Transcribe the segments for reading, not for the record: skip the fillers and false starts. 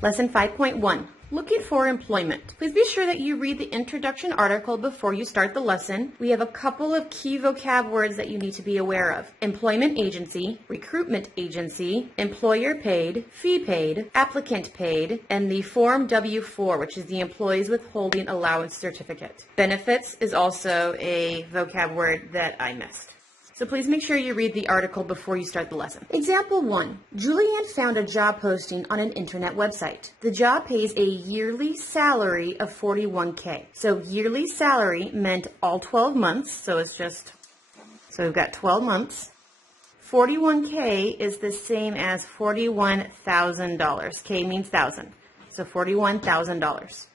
Lesson 5.1, Looking for Employment. Please be sure that you read the introduction article before you start the lesson. We have a couple of key vocab words that you need to be aware of. Employment agency, recruitment agency, employer paid, fee paid, applicant paid, and the Form W-4, which is the Employees Withholding Allowance Certificate. Benefits is also a vocab word that I missed. So please make sure you read the article before you start the lesson. Example 1. Julianne found a job posting on an internet website. The job pays a yearly salary of $41K. So yearly salary meant all 12 months, so we've got 12 months. 41K is the same as $41,000. K means thousand, so $41,000.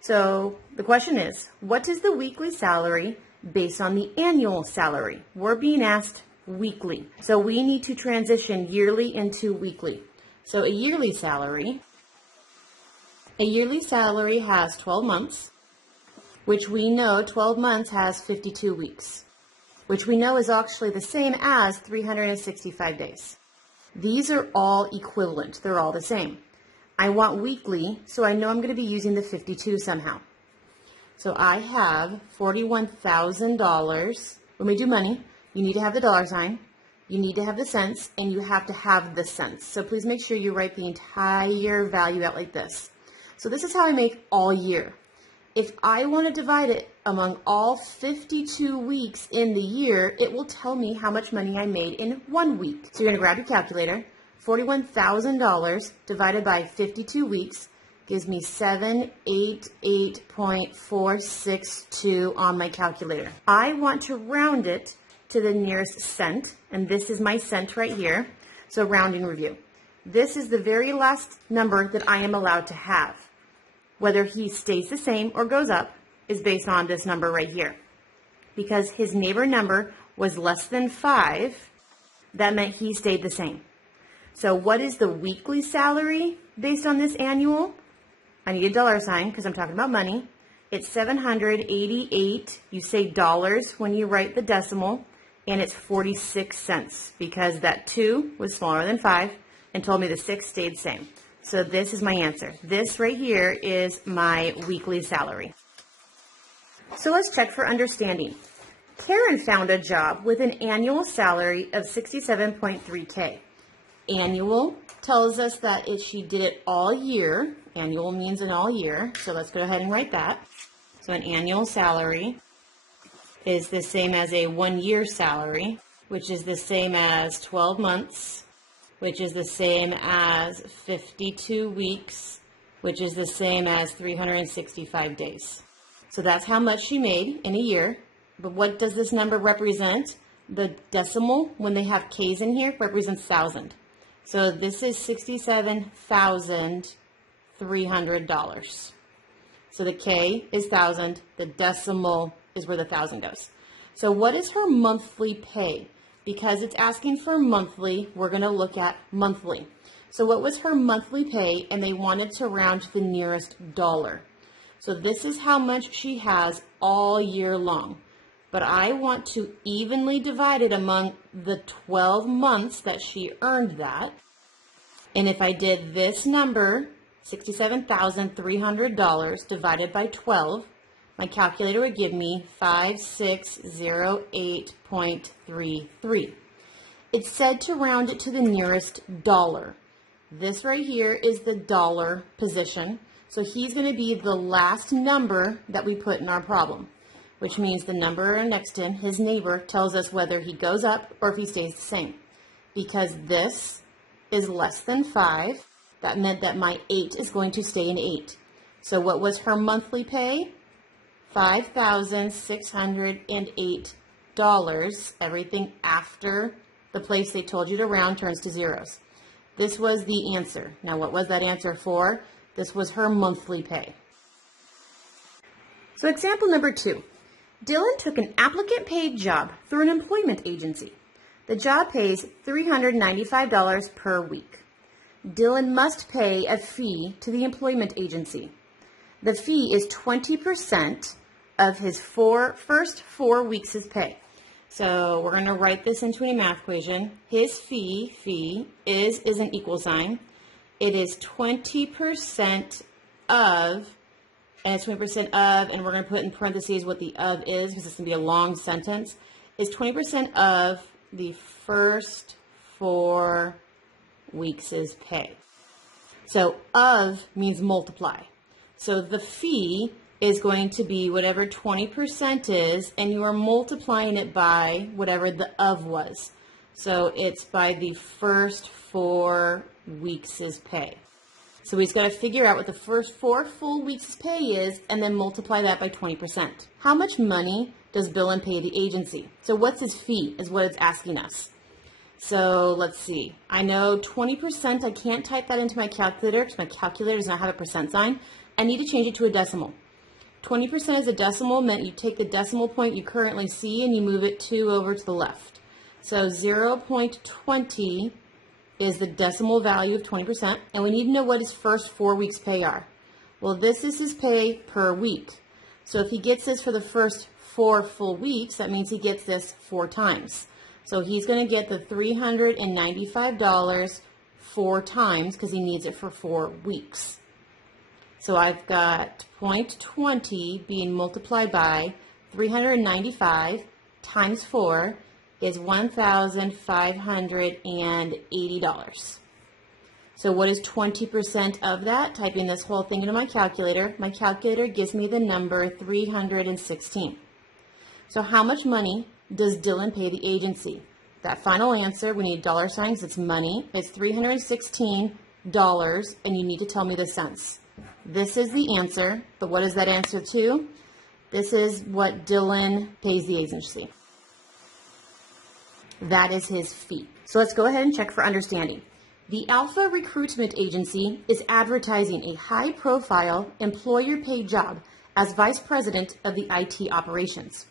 So the question is, what is the weekly salary based on the annual salary? We're being asked weekly. So we need to transition yearly into weekly. So a yearly salary has 12 months, which we know 12 months has 52 weeks, which we know is actually the same as 365 days. These are all equivalent. They're all the same. I want weekly, so I know I'm going to be using the 52 somehow. So I have $41,000. When we do money, you need to have the dollar sign, you need to have the cents, and you have to have the cents. So please make sure you write the entire value out like this. So this is how I make all year. If I want to divide it among all 52 weeks in the year, it will tell me how much money I made in 1 week. So you're going to grab your calculator. $41,000 divided by 52 weeks gives me 788.462 on my calculator. I want to round it to the nearest cent, and this is my cent right here. So rounding review. This is the very last number that I am allowed to have. Whether he stays the same or goes up is based on this number right here. Because his neighbor number was less than 5, that meant he stayed the same. So what is the weekly salary based on this annual? I need a dollar sign because I'm talking about money. It's 788. You say dollars when you write the decimal, and it's 46 cents because that 2 was smaller than 5 and told me the 6 stayed same. So this is my answer. This right here is my weekly salary. So let's check for understanding. Karen found a job with an annual salary of $67.3K. Annual tells us that if she did it all year, annual means an all year, so let's go ahead and write that. So an annual salary is the same as a 1 year salary, which is the same as 12 months, which is the same as 52 weeks, which is the same as 365 days. So that's how much she made in a year. But what does this number represent? The decimal, when they have K's in here, represents thousand. So this is $67,300. So the K is thousand, the decimal is where the thousand goes. So what is her monthly pay? Because it's asking for monthly, we're going to look at monthly. So what was her monthly pay? And they wanted to round to the nearest dollar. So this is how much she has all year long. But I want to evenly divide it among the 12 months that she earned that. And if I did this number, $67,300 divided by 12, my calculator would give me 5608.33. It said to round it to the nearest dollar. This right here is the dollar position. So he's going to be the last number that we put in our problem, which means the number next to him, his neighbor, tells us whether he goes up or if he stays the same. Because this is less than 5, that meant that my 8 is going to stay in 8. So what was her monthly pay? $5,608. Everything after the place they told you to round turns to zeros. This was the answer. Now what was that answer for? This was her monthly pay. So example number 2. Dylan took an applicant-paid job through an employment agency. The job pays $395 per week. Dylan must pay a fee to the employment agency. The fee is 20% of his first 4 weeks' pay. So we're going to write this into a math equation. His fee is an equal sign. it is 20% of, and it's 20% of, and we're going to put in parentheses what the of is because it's going to be a long sentence, is 20% of the first 4 weeks' pay. So of means multiply. So the fee is going to be whatever 20% is, and you are multiplying it by whatever the of was. So it's by the first 4 weeks' pay. So he's got to figure out what the first 4 full weeks' pay is and then multiply that by 20%. How much money does Dylan pay the agency? So what's his fee is what it's asking us. So let's see. I know 20%, I can't type that into my calculator because my calculator does not have a percent sign. I need to change it to a decimal. 20% is a decimal meant you take the decimal point you currently see and you move it 2 over to the left. So 0.20 is the decimal value of 20%, and we need to know what his first 4 weeks' pay are. Well, this is his pay per week. So if he gets this for the first 4 full weeks, that means he gets this 4 times. So he's going to get the $395 4 times because he needs it for 4 weeks. So I've got 0.20 being multiplied by 395 times 4 is $1,580. So what is 20% of that? Typing this whole thing into my calculator gives me the number 316. So how much money does Dylan pay the agency? That final answer, we need dollar signs, it's money. It's $316, and you need to tell me the cents. This is the answer, but what is that answer to? This is what Dylan pays the agency. That is his fee. So let's go ahead and check for understanding. The Alpha Recruitment Agency is advertising a high-profile, employer-paid job as Vice President of the IT operations.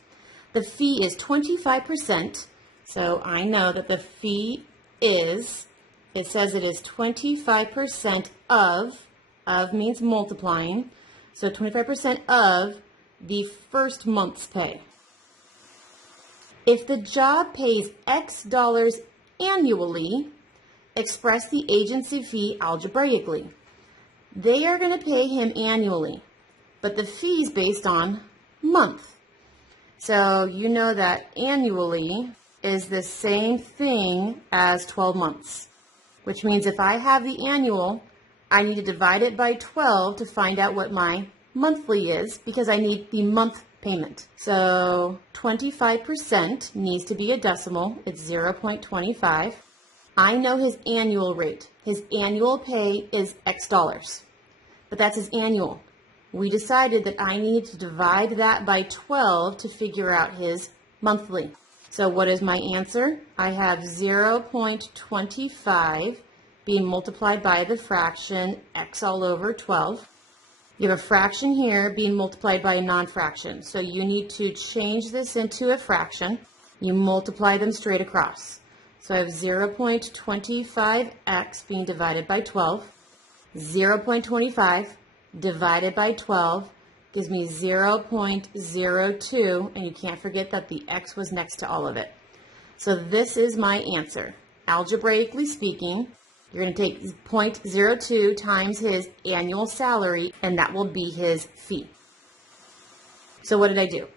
The fee is 25%, so I know that the fee is, it says it is 25% of means multiplying, so 25% of the first month's pay. If the job pays X dollars annually, express the agency fee algebraically. They are going to pay him annually, but the fee is based on month. So you know that annually is the same thing as 12 months, which means if I have the annual, I need to divide it by 12 to find out what my monthly is because I need the month payment. So 25% needs to be a decimal. It's 0.25. I know his annual rate. His annual pay is X dollars, but that's his annual. We decided that I need to divide that by 12 to figure out his monthly. So what is my answer? I have 0.25 being multiplied by the fraction X all over 12. You have a fraction here being multiplied by a non-fraction. So you need to change this into a fraction. You multiply them straight across. So I have 0.25x being divided by 12. 0.25 divided by 12 gives me 0.02, and you can't forget that the x was next to all of it. So this is my answer. Algebraically speaking, you're going to take 0.02 times his annual salary, and that will be his fee. So what did I do?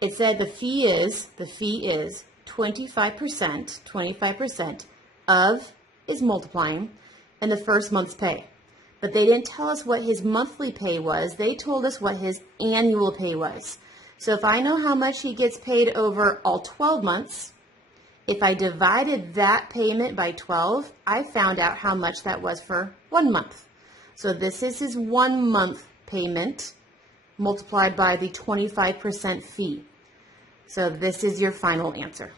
It said the fee is 25% of is multiplying and the first month's pay. But they didn't tell us what his monthly pay was. They told us what his annual pay was. So if I know how much he gets paid over all 12 months, if I divided that payment by 12, I found out how much that was for 1 month. So this is his 1 month payment multiplied by the 25% fee. So this is your final answer.